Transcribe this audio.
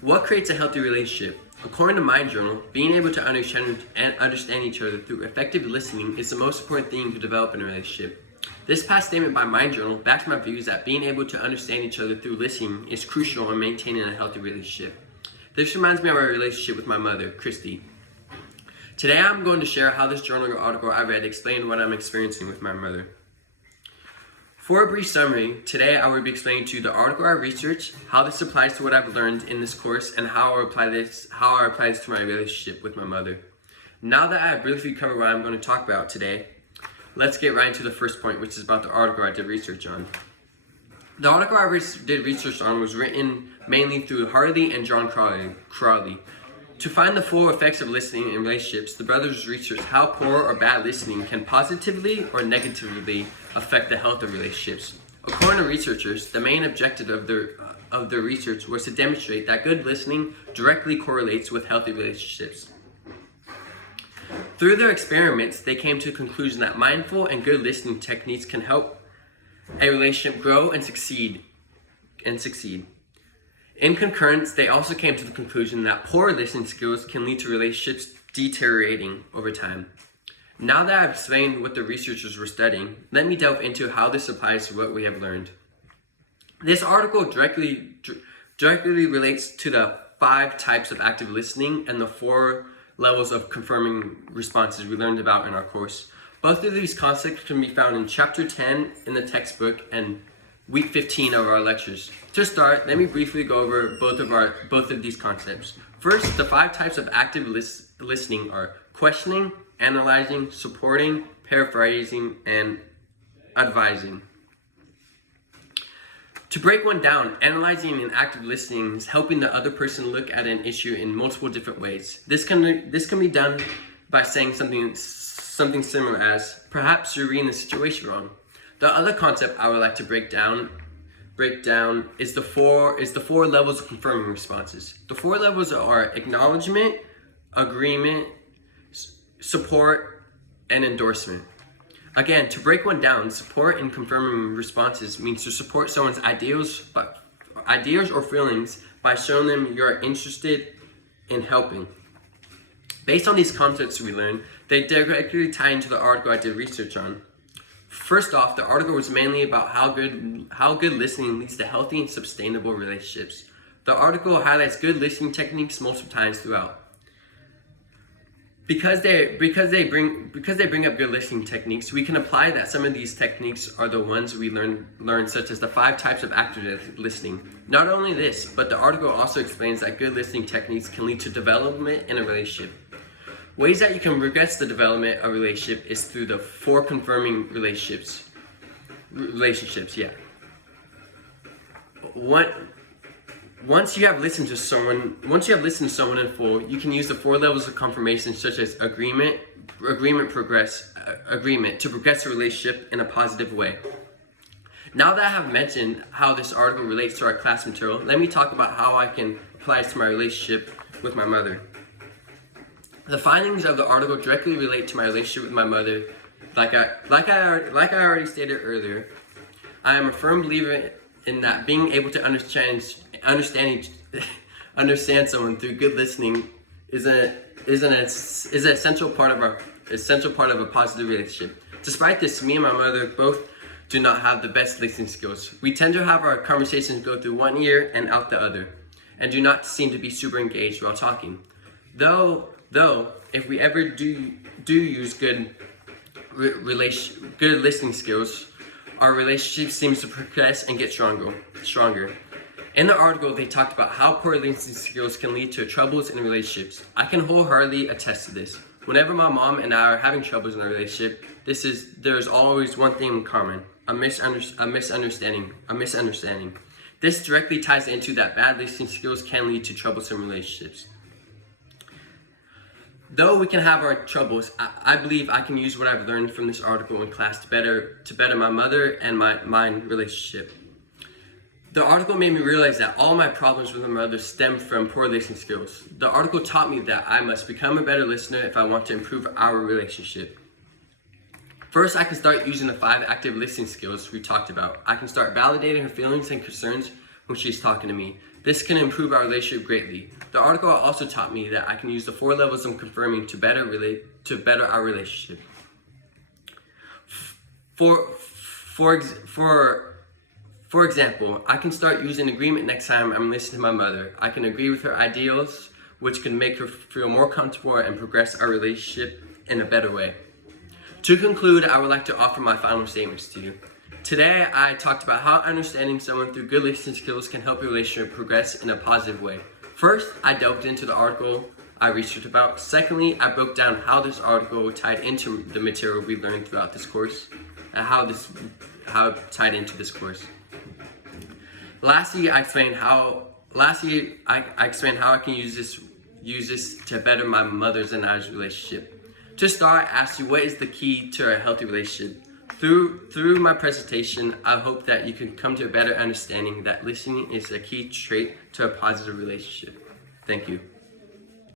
What creates a healthy relationship? According to my journal, being able to understand each other through effective listening is the most important thing to develop in a relationship. This past statement by my journal backs my views that being able to understand each other through listening is crucial in maintaining a healthy relationship. This reminds me of our relationship with my mother, Christy. Today I'm going to share how this journal article I read explained what I'm experiencing with my mother. For a brief summary, today I will be explaining to you the article I researched, how this applies to what I've learned in this course, and how I apply this to my relationship with my mother. Now that I have briefly covered what I'm going to talk about today, let's get right into the first point, which is about the article I did research on. The article I did research on was written mainly through Harley and John Crowley. To find the full effects of listening in relationships, the brothers researched how poor or bad listening can positively or negatively affect the health of relationships. According to researchers, the main objective of their research was to demonstrate that good listening directly correlates with healthy relationships. Through their experiments, they came to the conclusion that mindful and good listening techniques can help a relationship grow and succeed. In concurrence, they also came to the conclusion that poor listening skills can lead to relationships deteriorating over time. Now that I've explained what the researchers were studying, let me delve into how this applies to what we have learned. This article directly relates to the 5 types of active listening and the 4 levels of confirming responses we learned about in our course. Both of these concepts can be found in chapter 10 in the textbook and week 15 of our lectures. To start, let me briefly go over both of these concepts. First, the 5 types of active listening are questioning, analyzing, supporting, paraphrasing, and advising. To break one down, analyzing and active listening is helping the other person look at an issue in multiple different ways. This can be done by saying something similar as, perhaps you're reading the situation wrong. The other concept I would like to break down is the four levels of confirming responses. The 4 levels are acknowledgement, agreement, support, and endorsement. Again, to break one down, support and confirming responses means to support someone's ideas or feelings by showing them you're interested in helping. Based on these concepts we learned, they directly tie into the article I did research on. First off, the article was mainly about how good listening leads to healthy and sustainable relationships. The article highlights good listening techniques multiple times throughout. Because they bring up good listening techniques, we can apply that some of these techniques are the ones we learned, such as the 5 types of active listening. Not only this, but the article also explains that good listening techniques can lead to development in a relationship. Ways that you can progress the development of a relationship is through the 4 confirming relationships. Once you have listened to someone in full, you can use the 4 levels of confirmation, such as agreement to progress a relationship in a positive way. Now that I have mentioned how this article relates to our class material, let me talk about how I can apply it to my relationship with my mother. The findings of the article directly relate to my relationship with my mother. Like I already stated earlier, I am a firm believer in that being able to understand someone through good listening is an essential part of a positive relationship. Despite this, me and my mother both do not have the best listening skills. We tend to have our conversations go through one ear and out the other, and do not seem to be super engaged while talking. Though, if we ever do use good listening skills, our relationship seems to progress and get stronger. In the article, they talked about how poor listening skills can lead to troubles in relationships. I can wholeheartedly attest to this. Whenever my mom and I are having troubles in a relationship, there is always one thing in common: a misunderstanding. This directly ties into that bad listening skills can lead to troublesome relationships. Though we can have our troubles, I believe I can use what I've learned from this article in class to better my mother and mine relationship. The article made me realize that all my problems with my mother stem from poor listening skills. The article taught me that I must become a better listener if I want to improve our relationship. First, I can start using the 5 active listening skills we talked about. I can start validating her feelings and concerns when she's talking to me. This can improve our relationship greatly. The article also taught me that I can use the 4 levels of confirming to better our relationship. For example, I can start using agreement next time I'm listening to my mother. I can agree with her ideals, which can make her feel more comfortable and progress our relationship in a better way. To conclude, I would like to offer my final statements to you. Today, I talked about how understanding someone through good listening skills can help your relationship progress in a positive way. First, I delved into the article I researched about. Secondly, I broke down how this article tied into the material we learned throughout this course, and how it tied into this course. Lastly, I explained how I can use this to better my mother's and I's relationship. To start, I asked you, what is the key to a healthy relationship? Through my presentation, I hope that you can come to a better understanding that listening is a key trait to a positive relationship. Thank you.